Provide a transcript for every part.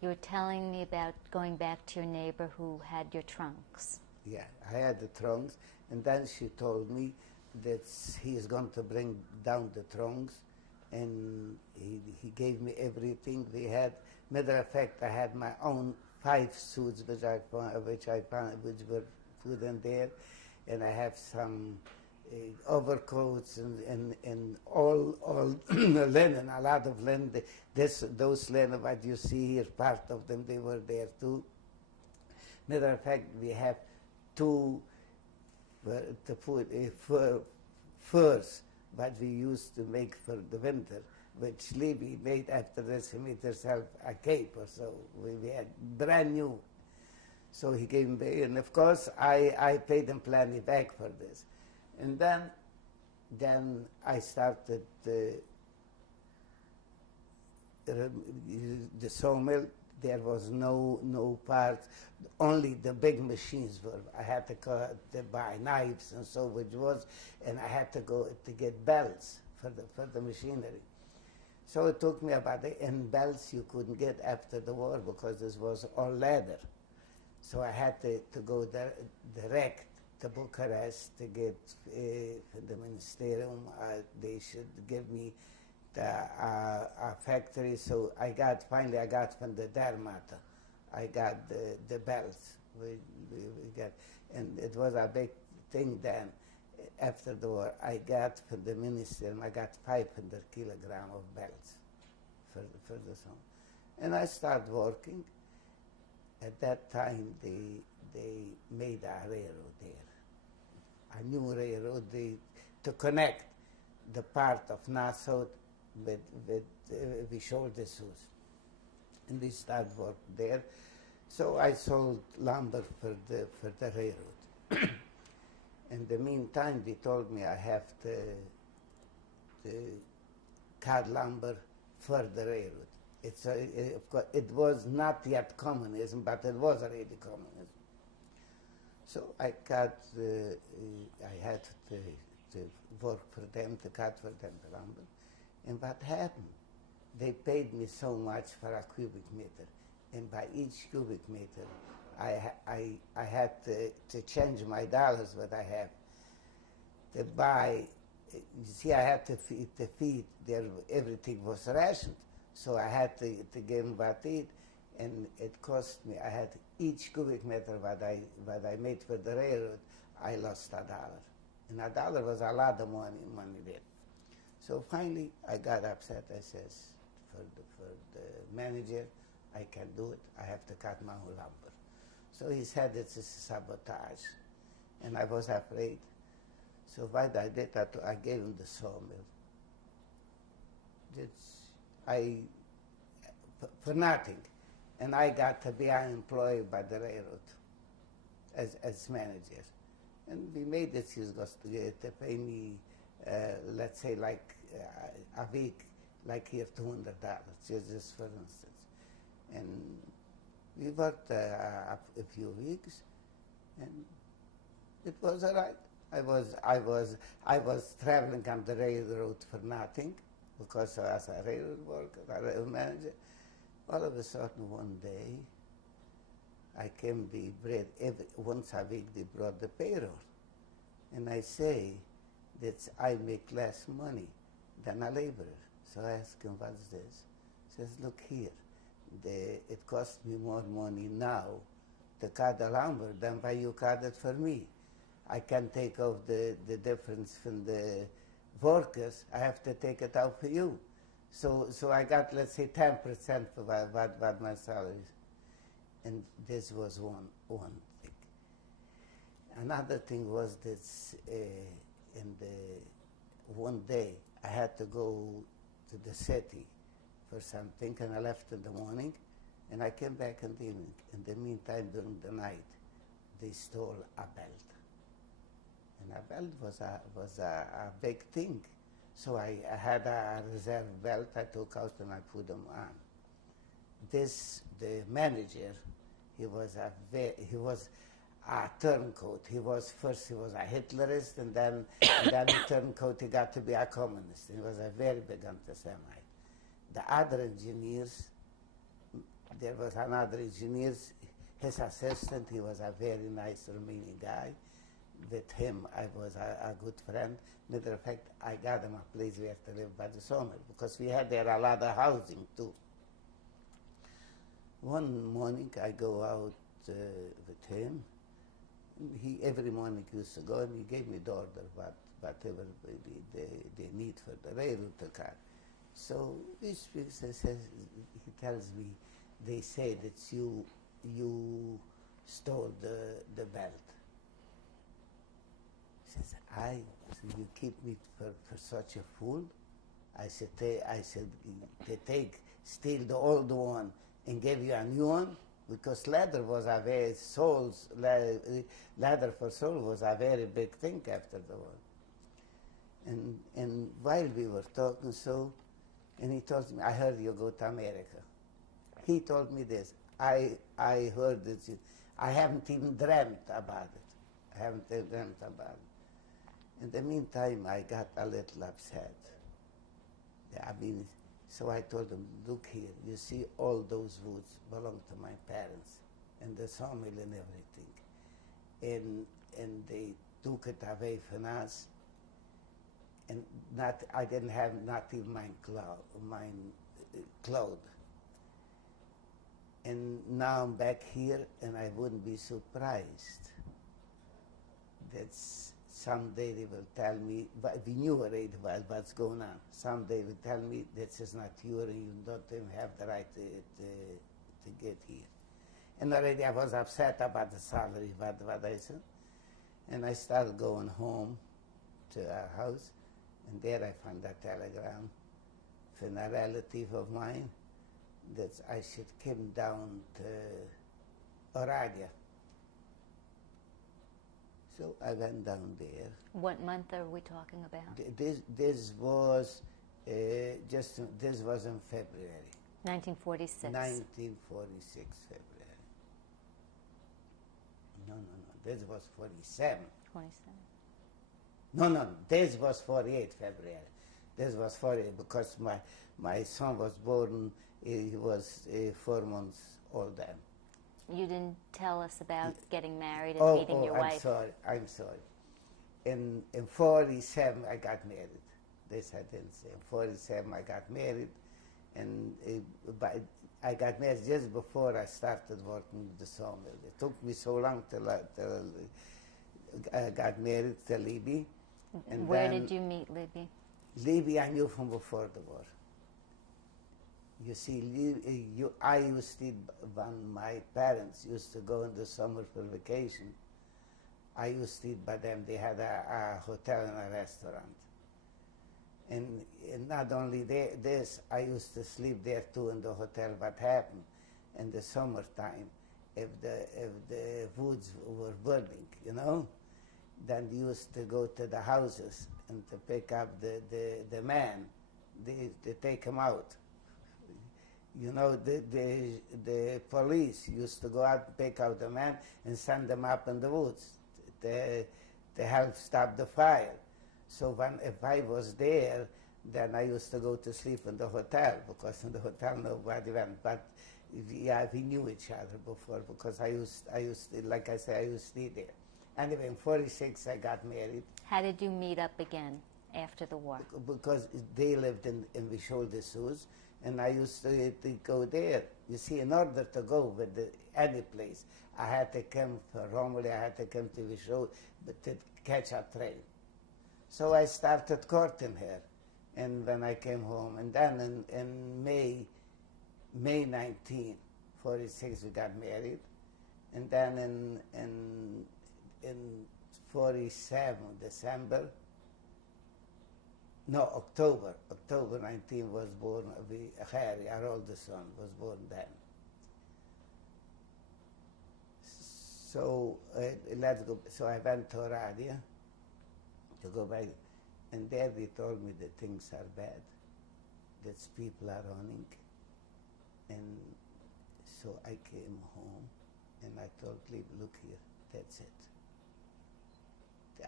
You were telling me about going back to your neighbor who had your trunks. Yeah, I had the trunks, and then she told me that he is going to bring down the trunks, and he gave me everything we had. Matter of fact, I had my own 5 suits which I found which were put in there, and I have some overcoats and all linen, a lot of linen. Those linen what you see here, part of them they were there too. Matter of fact, we have 2 furs what we used to make for the winter, which Libby made after this. He made herself a cape or so. We had brand new. So he gave me, and of course I paid him plenty back for this. And then I started the sawmill. There was no parts, only the big machines were. I had to buy knives and so which was, and I had to go to get belts for the machinery. So it took me about, and belts you couldn't get after the war because this was all leather. So I had to go direct to Bucharest to get the ministerium. They should give me a factory. So finally I got from the Dermata, I got the belts. We got, and it was a big thing then. After the war, I got from the ministerium, I got 500 kilograms of belts for the song. And I started working. At that time, they made a railroad there, a new railroad to connect the part of Nassau with Visholdesus. And we started work there. So I sold lumber for the railroad. In the meantime, they told me I have to cut lumber for the railroad. It was not yet communism, but it was already communism. So I cut. I had to work for them, to cut for them the lumber. And what happened? They paid me so much for a cubic meter, and by each cubic meter, I had to change my dollars what I have to buy. You see, I had to feed. Everything was rationed. So I had to give them what I eat, and it cost me. I had each cubic meter what I made for the railroad, I lost $1, and $1 was a lot of money there. So finally, I got upset. I says, for the manager, I can't do it. I have to cut my own lumber. So he said it's a sabotage, and I was afraid. So what I did, I gave him the sawmill. For nothing. And I got to be unemployed by the railroad as manager. And we made it, he was going to pay me, let's say, like a week, like here, $200, just for instance. And we worked a few weeks, and it was all right. I was traveling on the railroad for nothing, because as a railroad worker, a railroad manager, all of a sudden one day, I came, once a week they brought the payroll. And I say that I make less money than a laborer. So I asked him, what's this? He says, look here, it costs me more money now to cut the lumber than why you cut it for me. I can take off the difference from the workers. I have to take it out for you. So I got, let's say, 10% for what my salary is. And this was one thing. Another thing was this, one day I had to go to the city for something, and I left in the morning, and I came back in the evening. In the meantime, during the night, they stole a belt. And a belt was a big thing. So I had a reserve belt I took out and I put them on. The manager, he was a turncoat. He was a Hitlerist, and then a turncoat, he got to be a communist. He was a very big anti-Semite. The other engineers, there was another engineer, his assistant. He was a very nice Romanian guy. With him, I was a good friend. Matter of fact, I got him a place where to live by the summer because we had there a lot of housing too. One morning, I go out with him. He every morning used to go and he gave me the order whatever they need for the railroad car. So he speaks and says, he tells me, they say that you stole the belt. He says, so you keep me for such a fool? I said, they steal the old one and give you a new one? Because leather was a very leather for soul was a very big thing after the war. And while we were talking, and he told me, I heard you go to America. He told me this. I heard it. I haven't even dreamt about it. I haven't dreamt about it. In the meantime, I got a little upset. I mean, so I told him, look here, you see all those woods belong to my parents, and the sawmill and everything. And they took it away from us, and I didn't have not even my clothes. And now I'm back here, and I wouldn't be surprised that someday they will tell me, but we knew already what's going on. Someday they will tell me this is not yours and you don't even have the right to get here. And already I was upset about the salary, what I said. And I started going home to our house, and there I found a telegram from a relative of mine that I should come down to Oradea. So I went down there. What month are we talking about? This was this was in February. 1946. 1946 February. No. This was 47. 47. No. This was 48 February. This was 48 because my son was born. He was 4 months old then. You didn't tell us about getting married and meeting your wife. I'm sorry. In 47, I got married. This I didn't say. In 47, I got married, and I got married just before I started working with the sawmill. It took me so long till I got married to Libby. And where did you meet Libby? Libby I knew from before the war. You see, I used to, when my parents used to go in the summer for vacation, I used to eat by them. They had a hotel and a restaurant. And not only this, I used to sleep there too in the hotel. What happened in the summertime, if the woods were burning, then they used to go to the houses and to pick up the man. They take him out. The police used to go out and pick out the man and send them up in the woods to help stop the fire. So if I was there, then I used to go to sleep in the hotel because in the hotel nobody went. But we knew each other before because I used to, like I said, I used to stay there. Anyway, in 46 I got married. How did you meet up again after the war? Because they lived in Vishol de Sous, and I used to go there. You see, in order to go with any place, I had to come from Romilly, I had to come to Vishol to catch a train. So I started courting her, and when I came home, and then in May 1946 we got married, and then in 47 December. No, October 19 was born, Harry, our oldest son, was born then. So let's go. So I went to Oradea to go back, and there they told me that things are bad, that people are running, and so I came home, and I told Cliff, look here, that's it.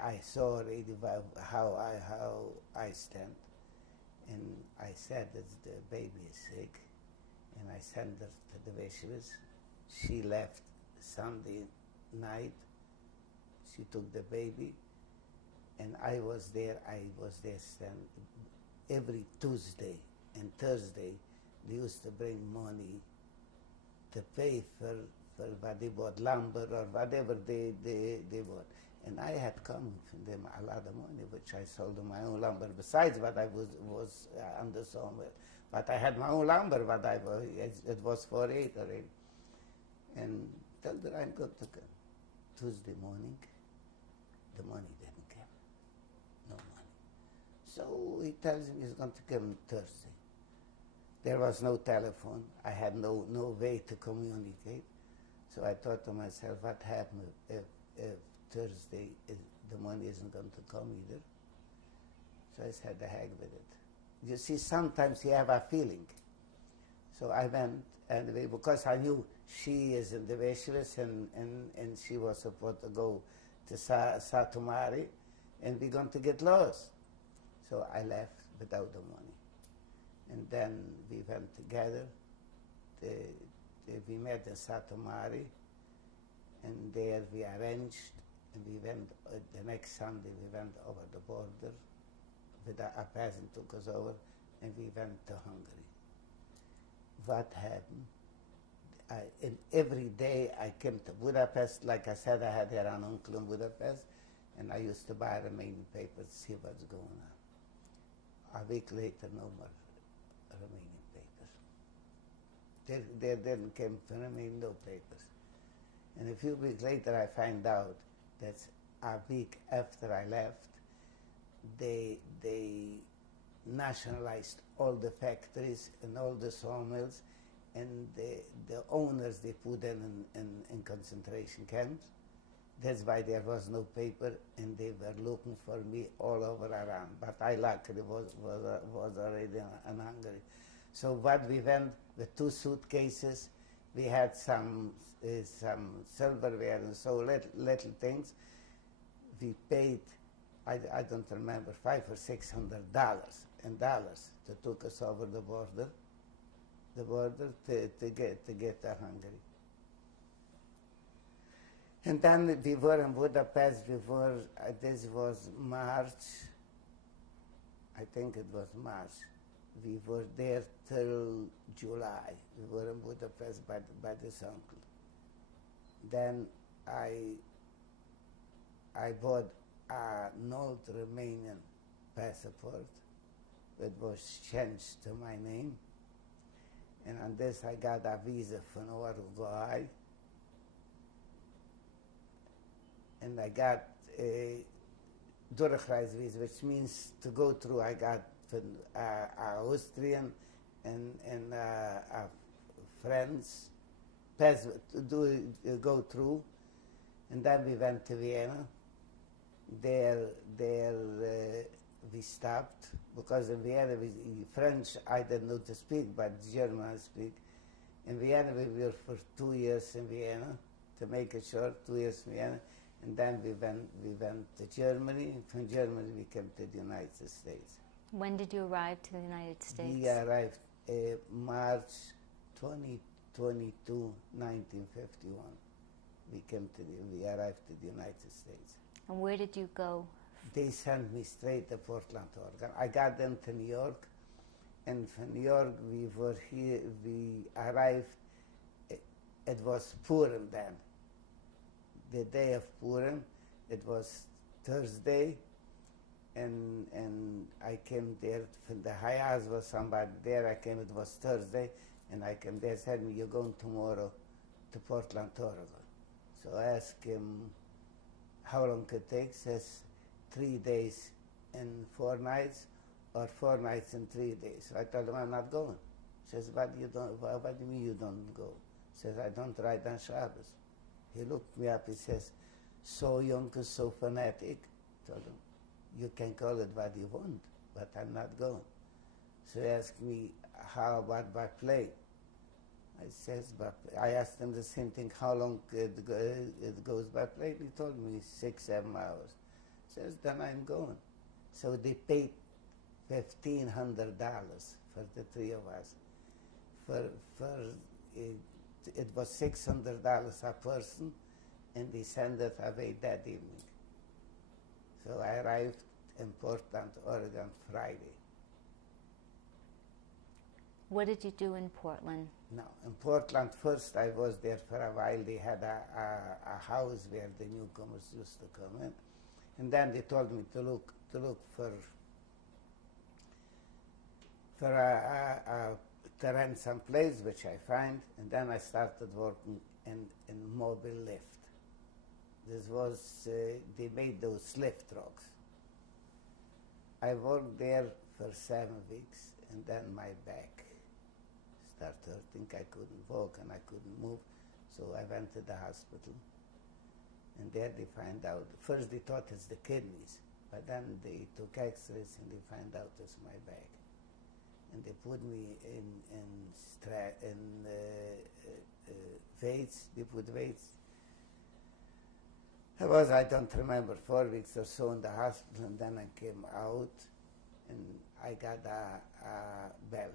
I saw already how I stand, and I said that the baby is sick, and I sent her to the Veshwas. She left Sunday night. She took the baby, and I was there. Every Tuesday and Thursday, they used to bring money to pay for what they bought, lumber or whatever they bought. And I had come from them a lot of money, which I sold them my own lumber, besides what I was on the sawmill. But I had my own lumber, but it was for acre. And told her I'm going to come. Tuesday morning, the money didn't come. No money. So he tells me he's going to come Thursday. There was no telephone. I had no way to communicate. So I thought to myself, what happened if Thursday the money isn't going to come either? So I said, the heck with it. You see, sometimes you have a feeling. So I went anyway, because I knew she is in the Veshwas and she was supposed to go to Satomari, and we're going to get lost. So I left without the money. And then we went together. We met in Satomari, and there we arranged, and we went, the next Sunday we went over the border, with a peasant took us over, and we went to Hungary. What happened? And every day I came to Budapest. Like I said, I had here an uncle in Budapest, and I used to buy Romanian papers to see what's going on. A week later, no more Romanian papers. There didn't come from Romania, no papers. And a few weeks later, I find out that a week after I left, they nationalized all the factories and all the sawmills, and the owners they put in concentration camps. That's why there was no paper, and they were looking for me all over around. But I luckily was already in Hungary. So what we went with 2 suitcases, we had some silverware and so little things. We paid, I don't remember, $500 or $600 in dollars to took us over the border to get to Hungary. And then we were in Budapest before, this was March, I think it was March. We were there till July. We were in Budapest by this uncle. Then I bought an old Romanian passport. It was changed to my name. And on this I got a visa for Uruguay. And I got a Durchreise visa, which means to go through. I got Austrian and friends to go through. And then we went to Vienna. There we stopped, because in Vienna, French I didn't know to speak, but German I speak. In Vienna we were for 2 years in Vienna, to make it short, 2 years in Vienna. And then we went to Germany, and from Germany we came to the United States. When did you arrive to the United States? We arrived March 22, 1951. We arrived to the United States. And where did you go? They sent me straight to Portland, Oregon. I got them to New York, and from New York we were here. We arrived. It was Purim then. The day of Purim, it was Thursday, and I came there. From the Hayas was somebody there. I came. It was Thursday, and I came there. Said me, "You're going tomorrow to Portland, Oregon." So I asked him how long it takes. Says 3 days and 4 nights, or 4 nights and 3 days. So I told him I'm not going. Says, "But you don't. What do you mean you don't go?" Says, "I don't ride on Shabbos." He looked me up. He says, "So young, so fanatic." I told him, "You can call it what you want, but I'm not going." So he asked me, "How about by plane?" I asked him the same thing, how long it goes by plane. He told me 6-7 hours. Says, "Then I'm going." So they paid $1,500 for the 3 of us. for it, it was $600 a person, and they sent it away that evening. So I arrived in Portland, Oregon, Friday. What did you do in Portland? No, in Portland, first I was there for a while. They had a house where the newcomers used to come in, and then they told me to look to rent some place, which I find, and then I started working in mobile lift. This was they made those lift trucks. I worked there for 7 weeks, and then my back started hurting. I couldn't walk and I couldn't move, so I went to the hospital. And there they find out. First they thought it's the kidneys, but then they took X-rays and they find out it's my back. And they put me in weights. They put weights. I don't remember, 4 weeks or so in the hospital, and then I came out, and I got a belt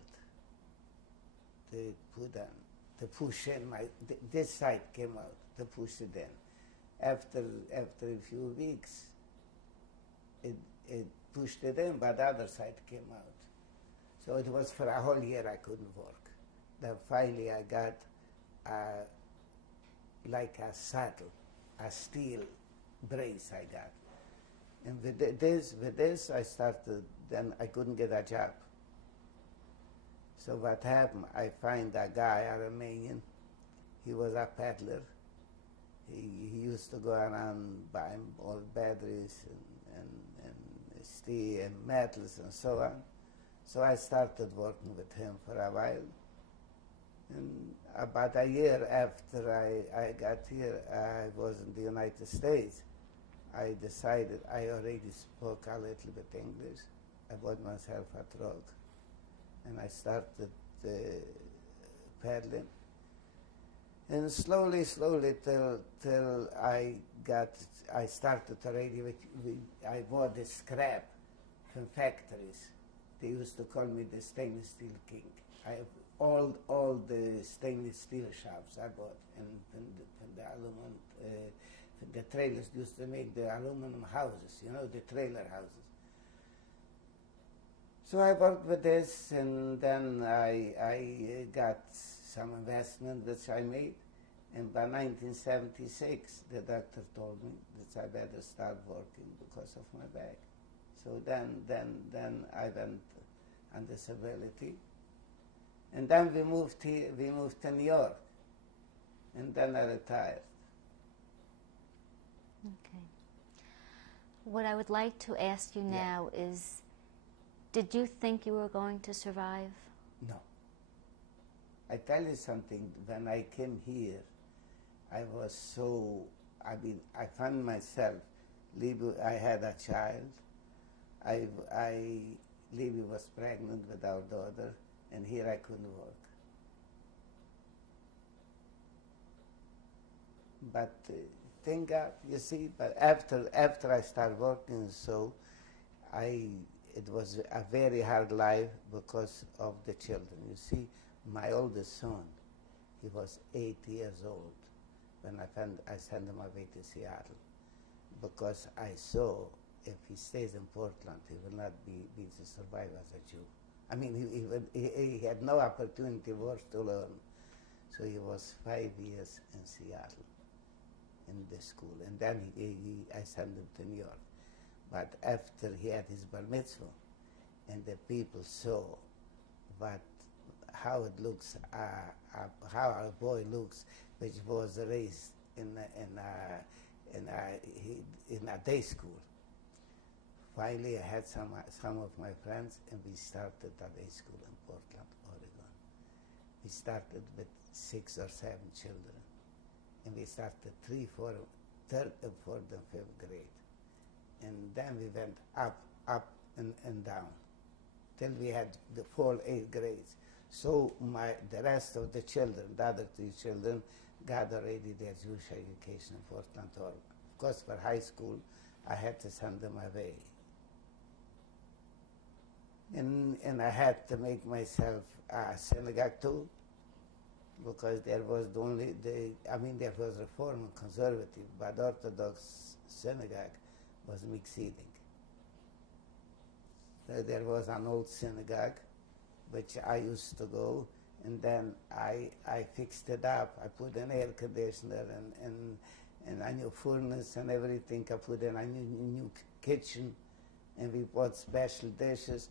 to put on, to push in this side came out, to push it in. After a few weeks, it pushed it in, but the other side came out. So it was for a whole year I couldn't work. Then finally I got like a saddle, a steel brace I got. And with this I started, then I couldn't get a job. So what happened, I find a guy, a Romanian, he was a peddler. He used to go around buying old batteries and steel and metals and so on. So I started working with him for a while. And about a year after I got here, I was in the United States. I decided I already spoke a little bit English. I bought myself a truck, and I started peddling. And slowly till I started already I bought the scrap from factories. They used to call me the stainless steel king. I have all the stainless steel shops I bought, and the aluminum, the trailers used to make the aluminum houses, the trailer houses. So I worked with this, and then I got some investment which I made, and by 1976 the doctor told me that I better start working because of my back. So then I went on disability, and then we moved to New York, and then I retired. Okay. What I would like to ask you now is, did you think you were going to survive? No. I tell you something, when I came here, I was I found myself, I had a child, Libby was pregnant with our daughter, and here I couldn't work. But thank God, you see, but after I started working, so it was a very hard life because of the children. You see, my oldest son, he was 8 years old when I sent him away to Seattle, because I saw if he stays in Portland, he will not be to survive as a Jew. I mean, he had no opportunity worth to learn. So he was 5 years in Seattle in the school, and then I sent him to New York. But after he had his bar mitzvah, and the people saw how it looks, how a boy looks, which was raised in a day school. Finally, I had some of my friends, and we started a day school in Portland, Oregon. We started with 6 or 7 children, and we started 3, 4, 3rd, and 4th, and 5th grade. And then we went up, and down, till we had the full 8th grades. So the rest of the children, the other 3 children, got already their Jewish education in Portland, Oregon. Of course, for high school, I had to send them away. And I had to make myself a synagogue too, because there was there was Reform and Conservative, but Orthodox synagogue was mixed eating. There was an old synagogue, which I used to go, and then I fixed it up. I put an air conditioner and a new furnace and everything. I put in a new kitchen, and we bought special dishes.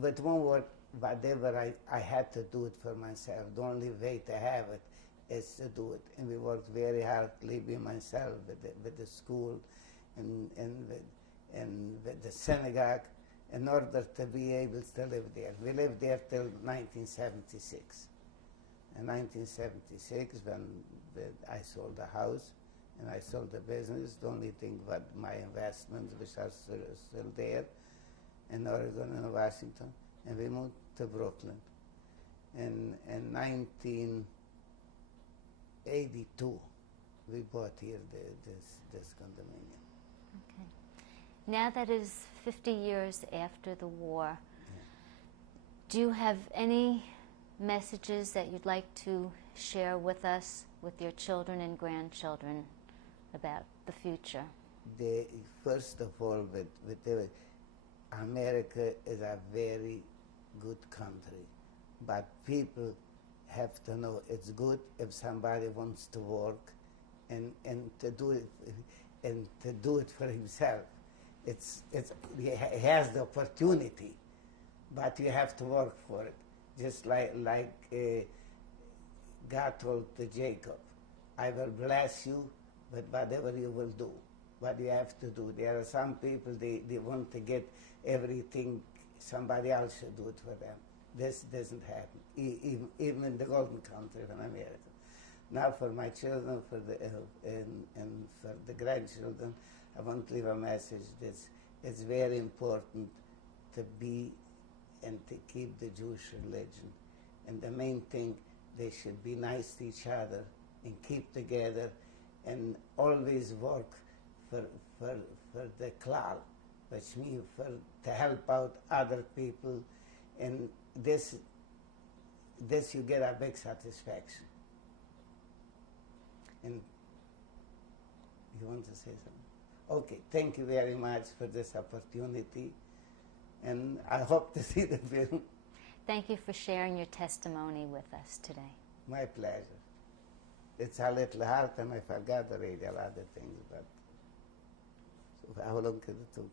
With one word, whatever I had to do it for myself. The only way to have it is to do it. And we worked very hard, Libby, myself, with the school and with the synagogue, in order to be able to live there. We lived there till 1976. In 1976, when I sold the house and I sold the business, the only thing was my investments, which are still there, in Oregon and Washington, and we moved to Brooklyn. In 1982, we bought here this condominium. Okay. Now that is 50 years after the war, do you have any messages that you'd like to share with us, with your children and grandchildren, about the future? First of all, America is a very good country, but people have to know it's good if somebody wants to work and to do it for himself. He has the opportunity, but you have to work for it. Just like God told to Jacob, I will bless you, but whatever you will do, what you have to do. There are some people, they want to get everything, somebody else should do it for them. This doesn't happen, even in the golden country of America. Now for my children, and for the grandchildren, I want to leave a message that it's very important to be and to keep the Jewish religion. And the main thing, they should be nice to each other and keep together and always work for the klal, which means to help out other people. And this you get a big satisfaction. And you want to say something? Okay, thank you very much for this opportunity, and I hope to see the film. Thank you for sharing your testimony with us today. My pleasure. It's a little hard, and I forgot already a lot of things, but so how long could it take?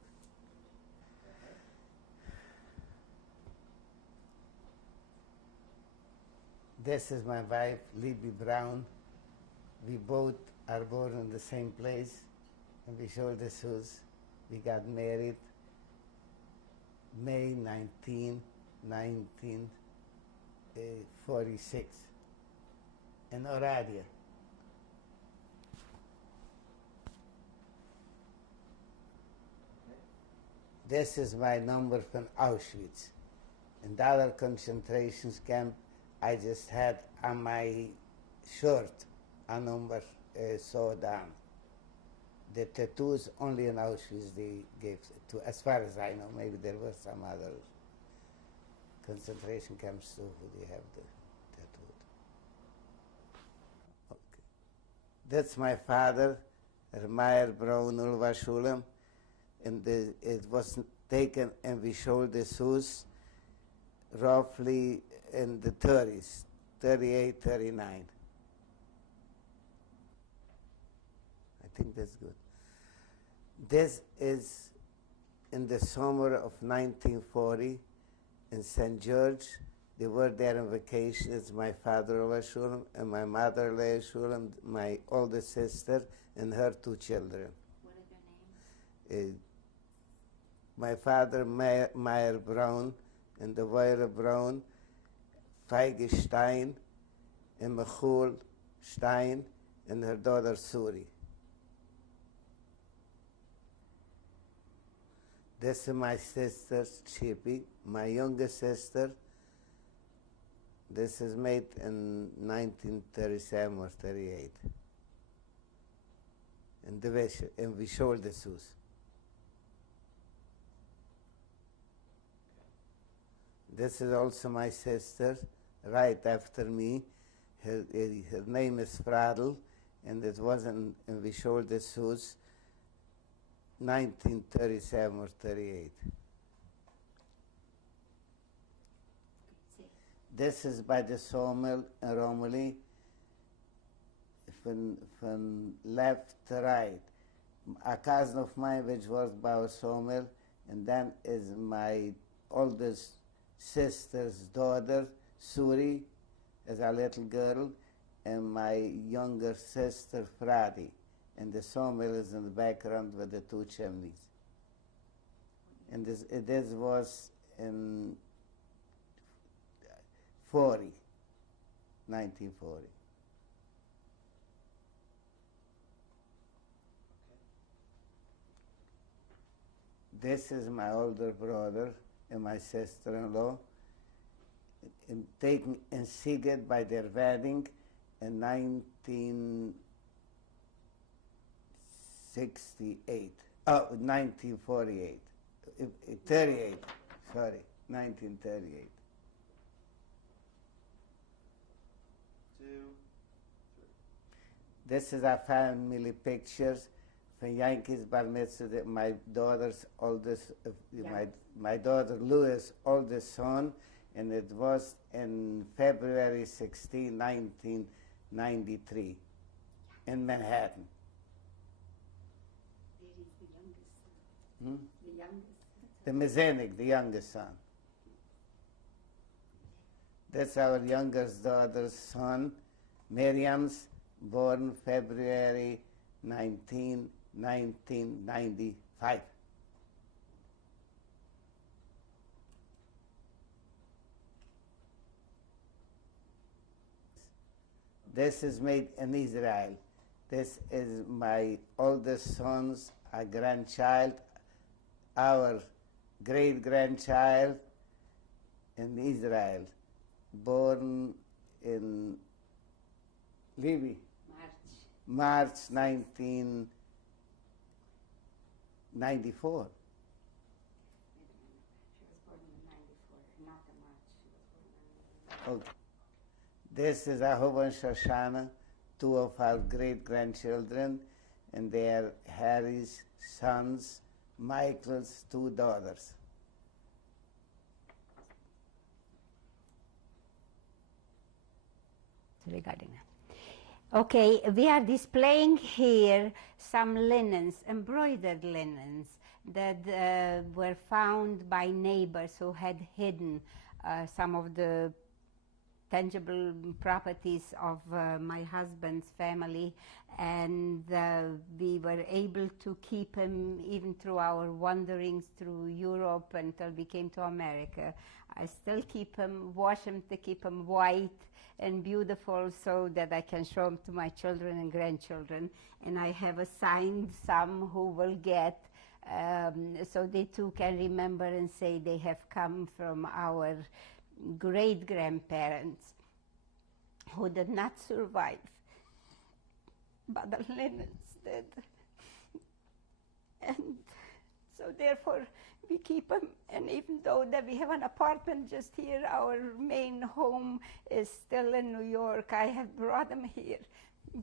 This is my wife, Libby Brown. We both are born in the same place, and we showed the shoes. We got married May 19, 1946 in Oradea. This is my number from Auschwitz. In the other concentration camp, I just had on my shirt a number sewed down. The tattoos only in Auschwitz they gave to, as far as I know. Maybe there were some other concentration camps too who they have the tattooed. Okay. That's my father, Meyer Braun Ulva Shulam, and it was taken and we showed the shoes roughly in the 30s, 38, 39. I think that's good. This is in the summer of 1940 in St. George. They were there on vacation. It's my father, Leah Shulam, and my mother, Leah Shulam, my oldest sister, and her two children. What is your name? My father, Meyer Braun, and the Weira Braun, Feige Stein, and Mechul Stein, and her daughter, Suri. This is my sister, Chippy, my youngest sister. This is made in 1937 or 38. And we showed the shoes. This is also my sister, right after me. Her name is Fradl, and it wasn't, and we showed this house 1937 or 38. This is by the sawmill in Romilly, from left to right. A cousin of mine which worked by a sawmill, and then is my oldest sister's daughter, Suri, as a little girl, and my younger sister, Fradi. And the sawmill is in the background with the two chimneys. And this was in 1940. This is my older brother and my sister-in-law, taken in Siget by their wedding in 1968. Oh, 1948. 38, sorry, 1938. 2, 3. This is our family pictures from Yankees Bar Mitzvah, my daughter's oldest, my daughter Louis' oldest son, and it was in February 16, 1993, in Manhattan. There is the youngest son. The youngest. The Mezenik, the youngest son. That's our youngest daughter's son, Miriam's, born February 1995. This is made in Israel. This is my oldest son's a grandchild, our great-grandchild in Israel, born in Libya, March 1994. She was born in 94, not in March. She was born in Okay. This is Ahovan Shoshana, two of our great-grandchildren, and they are Harry's sons, Michael's two daughters. regarding that. Okay, we are displaying here some linens, embroidered linens, that were found by neighbors who had hidden some of the tangible properties of my husband's family, and we were able to keep him even through our wanderings through Europe until we came to America. I still keep him, wash him to keep him white and beautiful so that I can show them to my children and grandchildren. And I have assigned some who will get, so they too can remember and say they have come from our great-grandparents who did not survive, but the linens did. And so therefore we keep them, and even though that we have an apartment just here, our main home is still in New York. I have brought them here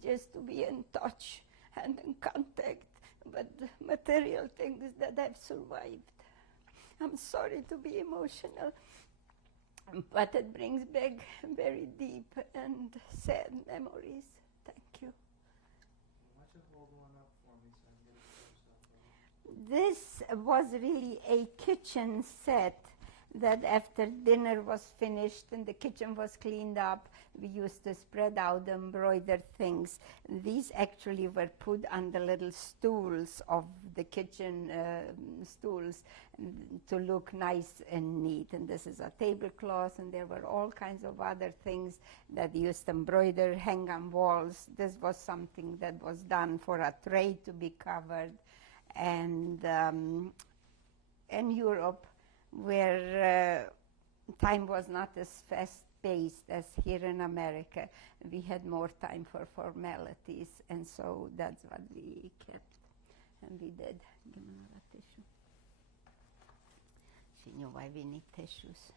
just to be in touch and in contact with material things that have survived. I'm sorry to be emotional, but it brings back very deep and sad memories. Thank you. Why don't you hold one up for me so I can get it close up? This was really a kitchen set that after dinner was finished and the kitchen was cleaned up, we used to spread out the embroidered things. These actually were put on the little stools of the kitchen stools to look nice and neat. And this is a tablecloth, and there were all kinds of other things that used to embroider, hang on walls. This was something that was done for a tray to be covered. And in Europe, where time was not as fast-paced as here in America, we had more time for formalities, and so that's what we kept, and we did. Give me another tissue. She knew why we need tissues.